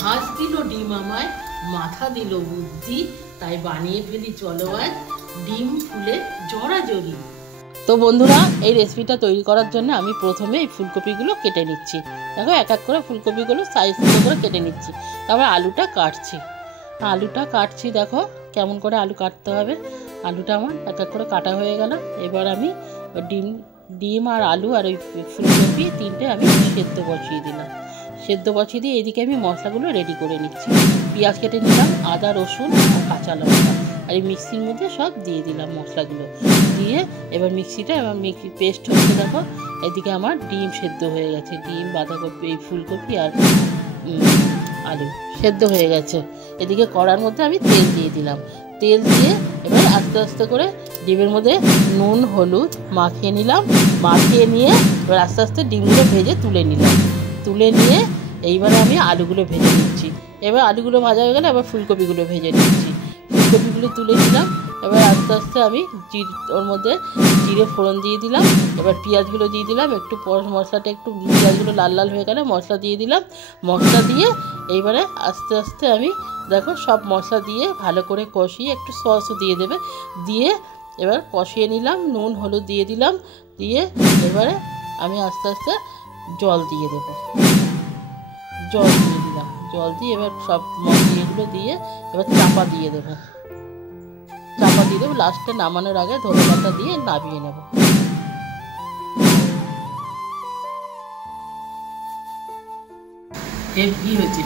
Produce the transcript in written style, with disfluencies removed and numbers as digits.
ভাজ দিল ডিম আমায়, মাথা দিল বুদ্ধি, তাই বানিয়ে ফেলি চলো আজ ডিম ফুলের জড়াজড়ি। তো বন্ধুরা, এই রেসিপিটা তৈরি করার জন্য আমি প্রথমে এই ফুলকপিগুলো কেটে নিচ্ছি। দেখো, এক এক করে ফুলকপিগুলো সাইজ করে কেটে নিচ্ছি। তারপর আলুটা কাটছি। দেখো কেমন করে আলু কাটতে হবে। আলুটা আমার এক এক করে কাটা হয়ে গেল। এবার আমি ডিম আর আলু আর ওই ফুলকপি তিনটে আমি সেদ্ধ বসিয়ে দিয়ে এদিকে আমি মশলাগুলো রেডি করে নিচ্ছি। পেঁয়াজ কেটে নিলাম, আদা রসুন আর কাঁচা লঙ্কা, আর এই মিক্সির মধ্যে সব দিয়ে দিলাম মশলাগুলো দিয়ে। এবার মিক্সি পেস্ট হচ্ছে। দেখো এদিকে আমার ডিম সেদ্ধ হয়ে গেছে, ডিম বাঁধাকপি এই ফুলকপি আর আলু সেদ্ধ হয়ে গেছে। এদিকে কড়ার মধ্যে আমি তেল দিয়ে দিলাম। তেল দিয়ে এবার আস্তে আস্তে করে ডিমের মধ্যে নুন হলুদ মাখিয়ে নিলাম। মাখিয়ে নিয়ে এবার আস্তে আস্তে ডিমগুলো ভেজে তুলে নিয়ে এইবারে আমি আলুগুলো ভেজে নিচ্ছি। এবার আলুগুলো ভাজা হয়ে গেলে এবার ফুলকপিগুলো ভেজে নিচ্ছি। ফুলকপিগুলো তুলে নিলাম। এবার আস্তে আস্তে আমি ওর মধ্যে জিরে ফোড়ন দিয়ে দিলাম। এবার পেঁয়াজগুলো দিয়ে দিলাম। মশলাটা একটু পেঁয়াজগুলো লাল লাল হয়ে গেলে মশলা দিয়ে দিলাম। মশলা দিয়ে এইবারে আস্তে আস্তে আমি দেখো সব মশলা দিয়ে ভালো করে কষিয়ে, একটু সসও দিয়ে দেবে, দিয়ে এবার কষিয়ে নিলাম। নুন হলুদ দিয়ে দিলাম। দিয়ে এবারে আমি আস্তে আস্তে জল দিয়ে দেবো। জল দিয়ে এবার সব মশলাগুলো দিয়ে এবার চাপা দিয়ে দেবো। লাস্টে নামানোর আগে ধনেপাতা দিয়ে নামিয়ে নেব। হেভি হয়েছে।